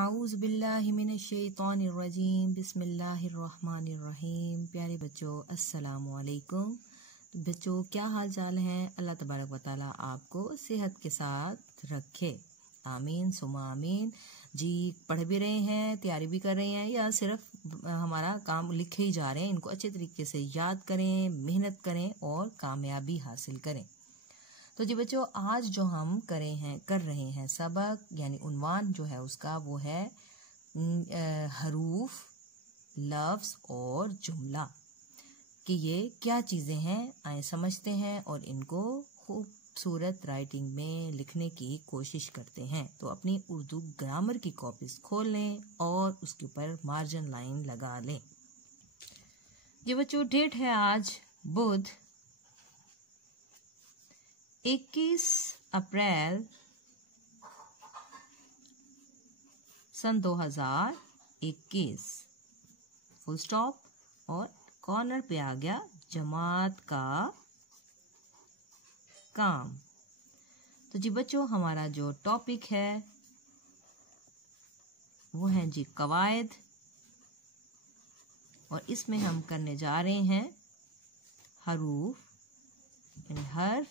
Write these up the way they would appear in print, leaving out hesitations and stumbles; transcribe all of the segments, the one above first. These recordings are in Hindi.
आऊज़ बिल्लाहि मिनश शैतानिर रजीम बिस्मिल्लाहिर रहमानिर रहीम। प्यारे बच्चों, अस्सलामु अलैकुम। बच्चों, क्या हाल चाल हैं? अल्लाह तबारक व तआला आपको सेहत के साथ रखे, आमीन सुमा आमीन। जी, पढ़ भी रहे हैं, तैयारी भी कर रहे हैं, या सिर्फ हमारा काम लिखे ही जा रहे हैं? इनको अच्छे तरीके से याद करें, मेहनत करें और कामयाबी हासिल करें। तो जी बच्चों, आज जो हम कर रहे हैं सबक, यानी उन्वान जो है उसका, वो है हरूफ, लफ्ज़ और जुमला कि ये क्या चीज़ें हैं। आए समझते हैं और इनको खूबसूरत राइटिंग में लिखने की कोशिश करते हैं। तो अपनी उर्दू ग्रामर की कॉपीज खोल लें और उसके ऊपर मार्जिन लाइन लगा लें। ये बच्चों, डेट है आज बुध 21 अप्रैल सन 2021। फुल स्टॉप और कॉर्नर पे आ गया जमात का काम। तो जी बच्चों, हमारा जो टॉपिक है वो है जी कवायद, और इसमें हम करने जा रहे हैं हरूफ यानी हर्फ,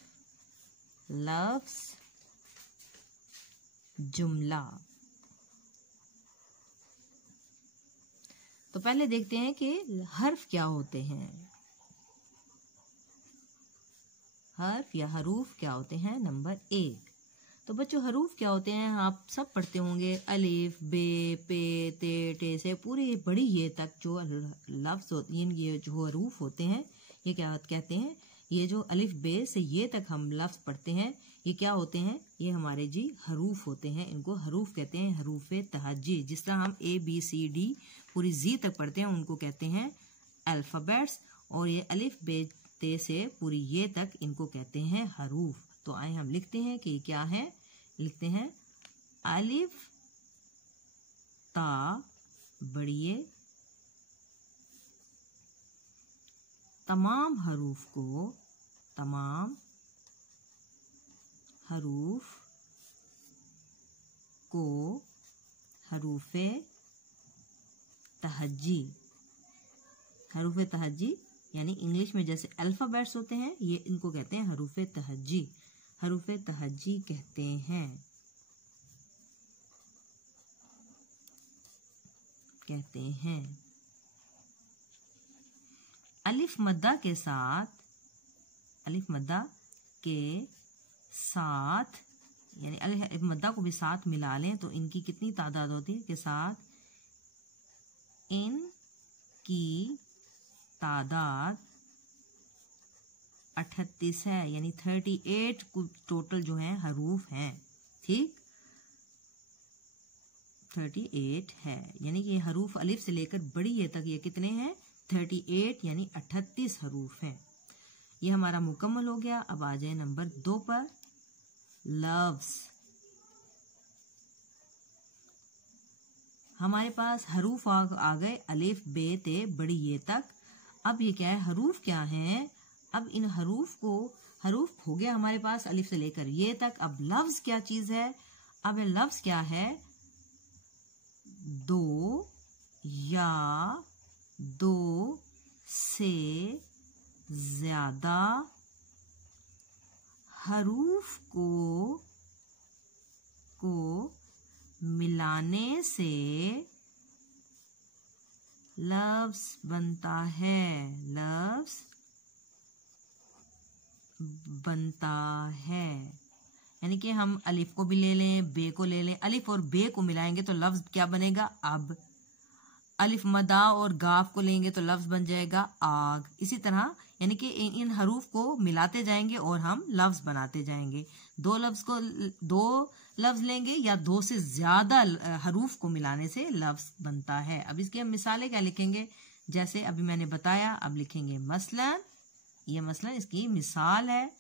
लफ्ज़, जुमला। तो पहले देखते हैं कि हर्फ क्या होते हैं। हर्फ या हरूफ क्या होते हैं? नंबर 1। तो बच्चों, हरूफ क्या होते हैं? आप सब पढ़ते होंगे, अलिफ, बे, पे, ते, टे से पूरी बड़ी ये तक जो लफ्ज़ होते हैं, ये जो हरूफ होते हैं, ये क्या कहते हैं? ये जो अलिफ बे से ये तक हम लफ्ज़ पढ़ते हैं, ये क्या होते हैं? ये हमारे जी हरूफ होते हैं। इनको हरूफ कहते हैं, हरूफ तहज्जी। जिस तरह हम ABCD पूरी जी तक पढ़ते हैं, उनको कहते हैं अल्फ़ाबेट्स, और ये अलिफ बे ते से पूरी ये तक, इनको कहते हैं हरूफ। तो आए हम लिखते हैं कि क्या है। लिखते हैं अलिफ ता बड़िए, तमाम हरूफ को, तमाम हरूफ को हरूफे तहज्जी। हरूफे तहज्जी यानी इंग्लिश में जैसे अल्फ़ाबेट्स होते हैं, ये इनको कहते हैं हरूफे तहज्जी। हरूफे तहज्जी कहते हैं, अलिफ मद्दा के साथ, अलिफ मद्दा के साथ यानी अलिफ मद्दा को भी साथ मिला लें तो इनकी कितनी तादाद होती है? के साथ इनकी तादाद 38 है, यानी 38 टोटल जो है हरूफ हैं। ठीक, 38 है, यानी कि हरूफ अलिफ से लेकर बड़ी ये तक ये कितने हैं? 38 यानी 38 हरूफ हैं। ये हमारा मुकम्मल हो गया। अब आ जाए नंबर 2 पर, लफ्ज़। हमारे पास हरूफ आ गए अलिफ बे ते बड़ी ये तक। अब ये क्या है? हरूफ क्या है? अब इन हरूफ को, हरूफ हो गया हमारे पास अलिफ से लेकर ये तक। अब लफ्ज़ क्या चीज है? अब लफ्ज़ क्या है? 2 या 2 से ज्यादा हरूफ को मिलाने से लफ्ज़ बनता है। लफ्ज़ बनता है, यानी कि हम अलिफ को भी ले लें, बे को ले लें, अलिफ और बे को मिलाएंगे तो लफ्ज़ क्या बनेगा? अब। अलिफ मदा और गाफ को लेंगे तो लफ्ज़ बन जाएगा आग। इसी तरह यानी कि इन हरूफ को मिलाते जाएंगे और हम लफ्ज़ बनाते जाएंगे। दो लफ्ज़ लेंगे या 2 से ज्यादा हरूफ को मिलाने से लफ्ज़ बनता है। अब इसकी हम मिसालें क्या लिखेंगे? जैसे अभी मैंने बताया, अब लिखेंगे मसलन, ये मसलन इसकी मिसाल है,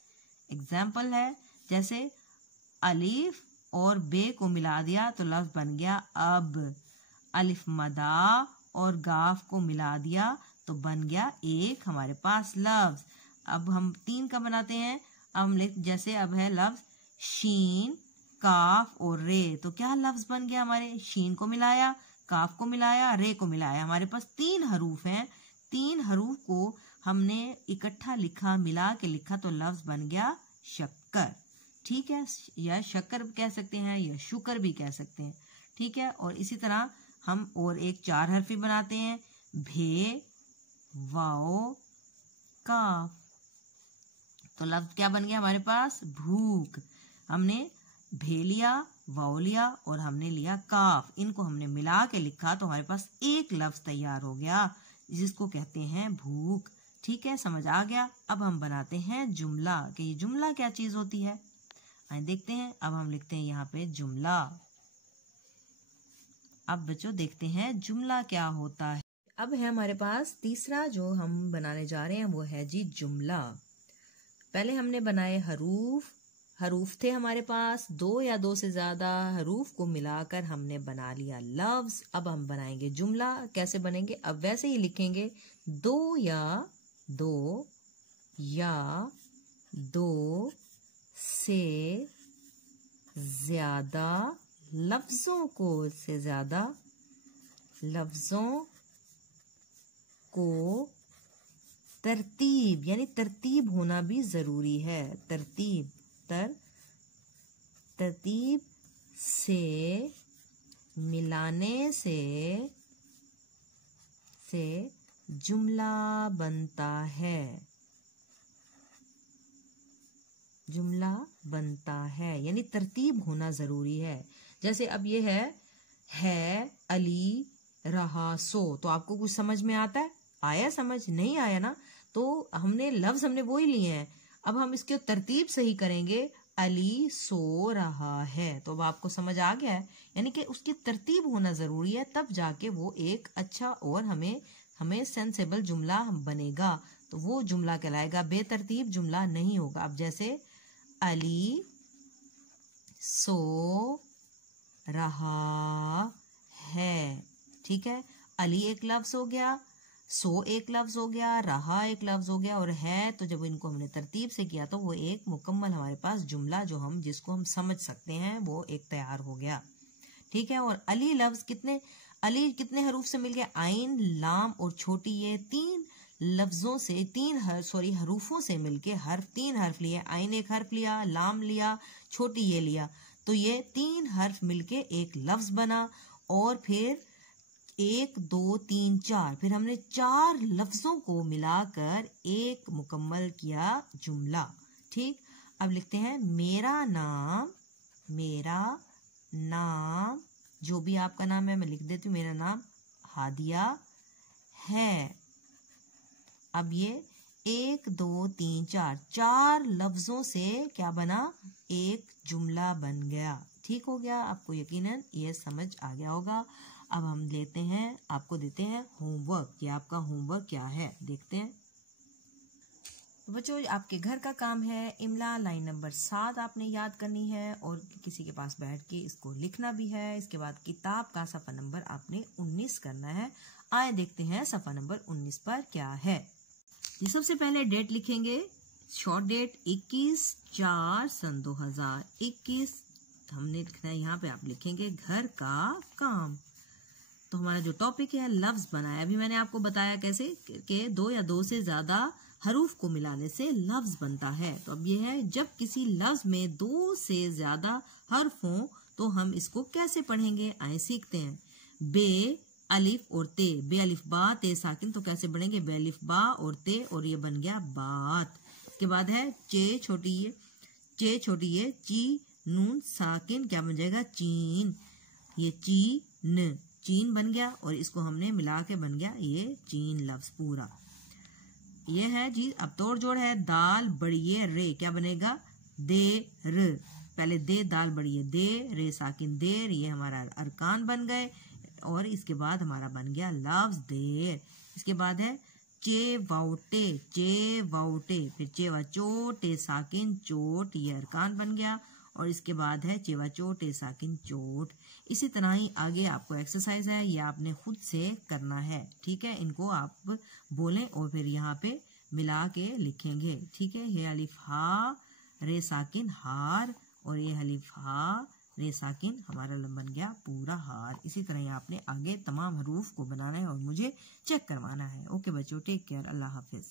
एग्जाम्पल है। जैसे अलिफ और बे को मिला दिया तो लफ्ज़ बन गया अब। अलिफ मदा और गाफ को मिला दिया तो बन गया एक हमारे पास लफ्ज़। अब हम 3 का बनाते हैं। अब हम जैसे अब है लफ्ज़ शीन काफ और रे। तो क्या लफ्ज बन गया हमारे? शीन को मिलाया, काफ को मिलाया, रे को मिलाया। हमारे पास 3 हरूफ हैं। 3 हरूफ को हमने इकट्ठा लिखा, मिला के लिखा, तो लफ्ज बन गया शक्कर। ठीक है, या शक्कर कह सकते हैं या शुकर भी कह सकते हैं। ठीक है, और इसी तरह हम और एक 4 हरफी बनाते हैं, भे, वाओ, काफ। तो लफ्ज क्या बन गया हमारे पास? भूख। हमने भे लिया, वाओ लिया और हमने लिया काफ। इनको हमने मिला के लिखा तो हमारे पास एक लफ्ज तैयार हो गया, जिसको कहते हैं भूख। ठीक है, समझ आ गया। अब हम बनाते हैं जुमला, कि ये जुमला क्या चीज होती है। आइए देखते हैं। अब हम लिखते हैं यहाँ पे जुमला। अब बच्चों देखते हैं जुमला क्या होता है। अब है हमारे पास तीसरा जो हम बनाने जा रहे हैं, वो है जी जुमला। पहले हमने बनाए हरूफ। हरूफ थे हमारे पास 2 या 2 से ज्यादा। हरूफ को मिलाकर हमने बना लिया लफ्ज। अब हम बनाएंगे जुमला। कैसे बनेंगे? अब वैसे ही लिखेंगे, 2 या 2 से ज्यादा लफ्जों को तरतीब, यानी तरतीब होना भी जरूरी है। तरतीब से मिलाने से जुमला बनता है। जुमला बनता है यानी तरतीब होना जरूरी है। जैसे अब ये है अली रहा सो, तो आपको कुछ समझ में आता है? आया समझ? नहीं आया ना? तो हमने वो ही लिए हैं। अब हम इसके तरतीब सही करेंगे, अली सो रहा है, तो अब आपको समझ आ गया है। यानी कि उसकी तरतीब होना जरूरी है, तब जाके वो एक अच्छा और हमें सेंसेबल जुमला बनेगा। तो वो जुमला कहलाएगा, बेतरतीब जुमला नहीं होगा। अब जैसे अली सो रहा है, ठीक है, अली एक लफ्ज हो गया, सो एक लफ्ज हो गया, रहा एक लफ्ज हो गया, और है, तो जब इनको हमने तरतीब से किया तो वो एक मुकम्मल हमारे पास जुमला जिसको हम समझ सकते हैं, वो एक तैयार हो गया। ठीक है, और अली लफ्ज अली कितने हरूफ से मिल गया? आइन, लाम और छोटी ये 3 लफ्जों से हरूफों से मिलके 3 हर्फ लिए। आइन एक हर्फ लिया, लाम लिया, छोटी ये लिया, तो ये 3 हर्फ मिलके एक लफ्ज बना। और फिर 1 2 3 4, फिर हमने 4 लफ्जों को मिलाकर एक मुकम्मल किया जुमला। ठीक, अब लिखते हैं मेरा नाम, जो भी आपका नाम है मैं लिख देती हूँ, मेरा नाम हादिया है। अब ये 1 2 3 4 लफ्जों से क्या बना? एक जुमला बन गया। ठीक हो गया, आपको यकीनन ये समझ आ गया होगा। अब हम आपको देते हैं होमवर्क। ये आपका होमवर्क क्या है देखते हैं। बच्चों, आपके घर का काम है इमला लाइन नंबर 7 आपने याद करनी है, और किसी के पास बैठ के इसको लिखना भी है। इसके बाद किताब का सफ़ा नंबर आपने 19 करना है। आए देखते हैं सफ़ा नंबर 19 पर क्या है। ये सबसे पहले डेट लिखेंगे, शॉर्ट डेट 21/4/2021। हमने लिखना है, यहाँ पे आप लिखेंगे घर का काम। तो हमारा जो टॉपिक है लफ्ज बनाया, अभी मैंने आपको बताया कैसे कि 2 या 2 से ज्यादा हरूफ को मिलाने से लफ्ज बनता है। तो अब ये है, जब किसी लफ्ज में 2 से ज्यादा हर्फ हों तो हम इसको कैसे पढ़ेंगे, आए सीखते हैं। बे अलिफ और ते, बे अलिफ बा ते साकिन, तो कैसे बनेंगे? बे अलिफ बा और ते, और ये बन गया बात। इसके बाद है चे छोटी ये ची नून साकिन, क्या बन जाएगा? चीन। ये चीन बन गया, और इसको हमने मिला के बन गया ये चीन लफ्ज पूरा। ये है जी, अब तोड़ जोड़ है, दाल बड़िए रे, क्या बनेगा? देर। पहले दे दाल बड़िए दे, रे साकिन देर, ये हमारा अरकान बन गए, और इसके बाद हमारा बन गया लफ्ज देर। इसके बाद है चे वाउटे, फिर चेवा चोटे साकिन चोट, ये अरकान बन गया, और इसके बाद है चेवा चोटे साकिन चोट। इसी तरह ही आगे आपको एक्सरसाइज है, ये आपने खुद से करना है। ठीक है, इनको आप बोलें और फिर यहाँ पे मिला के लिखेंगे। ठीक है, हे अलिफ हा, रे साकिन हार, और ये हलीफ हा रे साकिन हमारा बन गया पूरा हार। इसी तरह ही आपने आगे तमाम हरूफ को बनाना है और मुझे चेक करवाना है। ओके बच्चों, टेक केयर, अल्लाह हाफिज।